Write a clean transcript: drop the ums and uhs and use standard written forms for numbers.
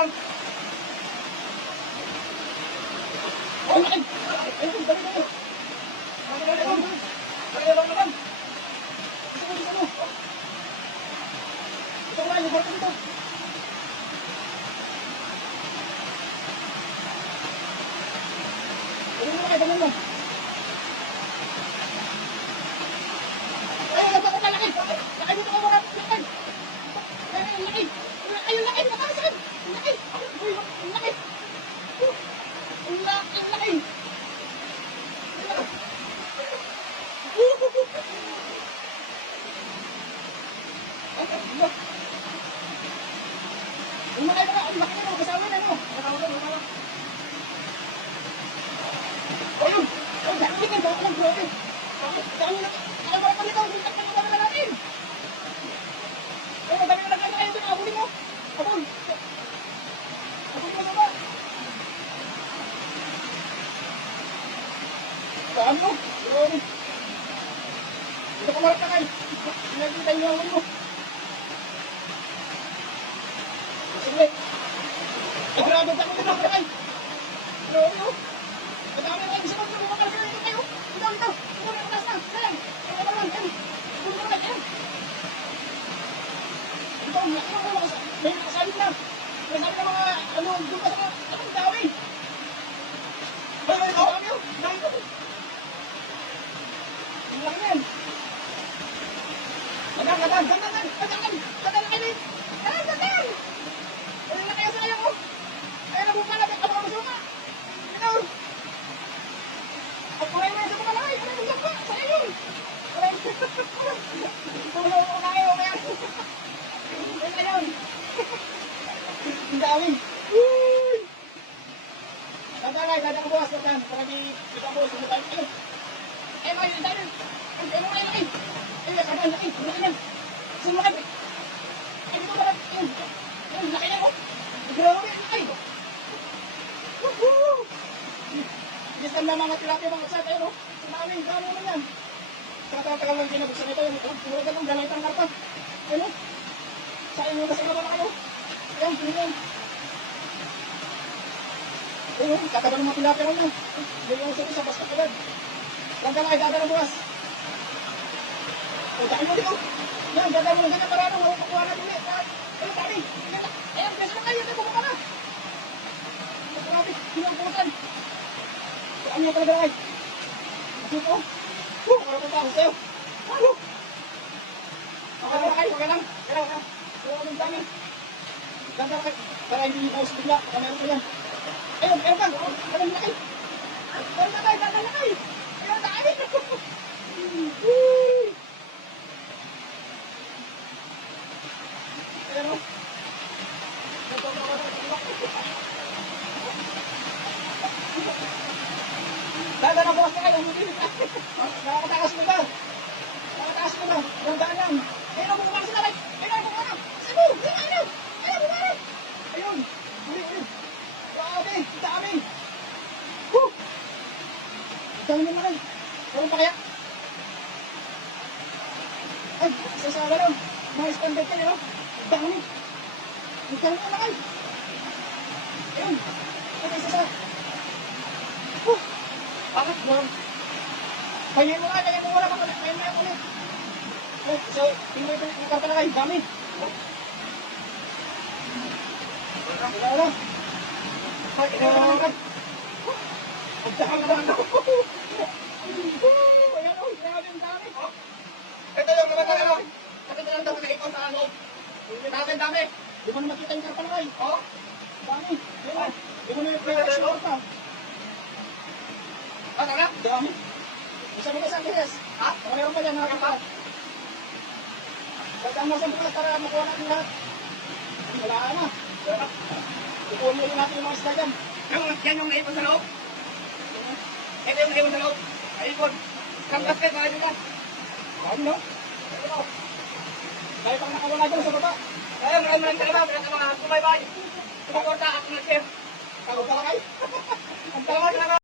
lang. Ay, ay, ayun, dali, dali. Dali, dali, dali. Dali, dali, dali. Isa mo. Ito ko na, lugar ko dito. Ganun mo. Ay, laki. Laki dito ko muna. Laki. Laki. Ayun, laki. Nakakasakit. Laki. Uy, laki. Laki. Ang laki na mo. Kasama na mo. Ayun. Ay, dami ka. Dami lang, grabe. Dami lang. Ay, marami pa nito. Ang dami na natin. Ay, madami na lang kayo. Ayun, abulin mo. Abul. Abul mo naman. Dami mo. Grabe. Dito ko marap na kayo. Nakikita niyo ang mo. Sige. Ay, grabe. Dami na lang kayo. Grabe mo. Madami na kayo. Isa mo. Bumakal kayo. Ito kayo. Ito. Ito na yung na. Ayan. Ito naman. Ayan. Ito naman. Ayan. Ito. Ang laki mo. May nakasalit na. May sabi na mga ano. Doon ka sa ang dawi. Ay, ay, dami yun. Dami ko. Ang laki yan. Dadan. Ay, laki yan sa kaya ko. Ay, nabuka na. Ano ka masuka? Ito. At kumain na sa mga lakay. Ano yung lakay? Sa iyo. Ay, tulong ko na kayo. Ay, ayun. Ang dami. Dadan ko bukas. Dadan. Para di kita bukas. Ayun. Ay, mga yun. Dadan. Ay, mga laki. Ay, dadan. Laki. Laki yan. Saan laki? Ay, dito ba? Ayun. Ayun, laki yan. Grabe. Laki. Woohoo! Yes, ang mga tilapia mga kasat, ayun o. Sumaming, gano'n naman yan. Tagal lang kinabuksan ito, yun. Puro ka ng galaytang karpa. Ayun o. Sayang mo na sa baba na kayo. Ayan, pinigyan. Ayun o, katagal ng mga tilapia ron yan. Hindi yung sabi sa basta agad. Lang ka na kayo, dadala bukas. O, dahil mo dito. Yan, dadala mo lang ganyan para ano, makukuha na dili. Ayun, dali. Ayan, kasi na kayo, ito, bumaba na. Grabe, pinagbutan. Saan niya talaga ay? Dito. Wala pa ako sa'yo. Okay na kayo, okay lang. Kailangan. Kailangan ng dami. Ganda kayo. Para hindi niyo paus bigla. Baka meron ko yan. Ayun, meron ka. Ayun na kayo. Ayun na kayo, ganda na kayo. Ayun na kayo. Ayun o. Dadan na bukas na kayo. Nakakatakas mo ba? Nakakatakas mo ba? Gandaan lang. Ayun ang bukumang sila. Ayun ang bukumang. Sabu! Ayun! Ayun ang bukumang! Ayun! Uli! Grabe! Dami! Woo! Dami naman kayo. Gawin pa kaya? Ay! Isa lang. Mga standard kayo. Dami! Dami naman kayo. Ayun! Ay! Isa. Bakit mo? Pahingayin mo nga, pahingayin mo wala. Pahingayin mo yan ulit. So, tingnan mo yung karta na kayo. Dami. Wala. Ay, wala ka. Pagdahan na lang ako. Ayan o, grabe ang dami. Ito yung mga kaya. Nakita lang daw na ikaw sa ano. Dami, dami. Di mo na makita yung karta na kayo. Dami. Di mo na yung pera sa karta. Talaga? Dami. Isa mo ka sa Angeles. Ha? Meron pa dyan, nakakita. Basta mo sa bukas para makuha natin lahat. Wala ka na. Ikuha mo natin yung mga sila dyan. Yan yung naipon sa loob. Ito yung naipon sa loob. Naipon. Kamkasket, mga ito yan. Dami no? Dahil pang nakawala dyan sa baba. Kaya maraming talaga. Kaya mga sumaybay. Tumakorta ako na share. Tawag pala kayo. Ang tawag talaga.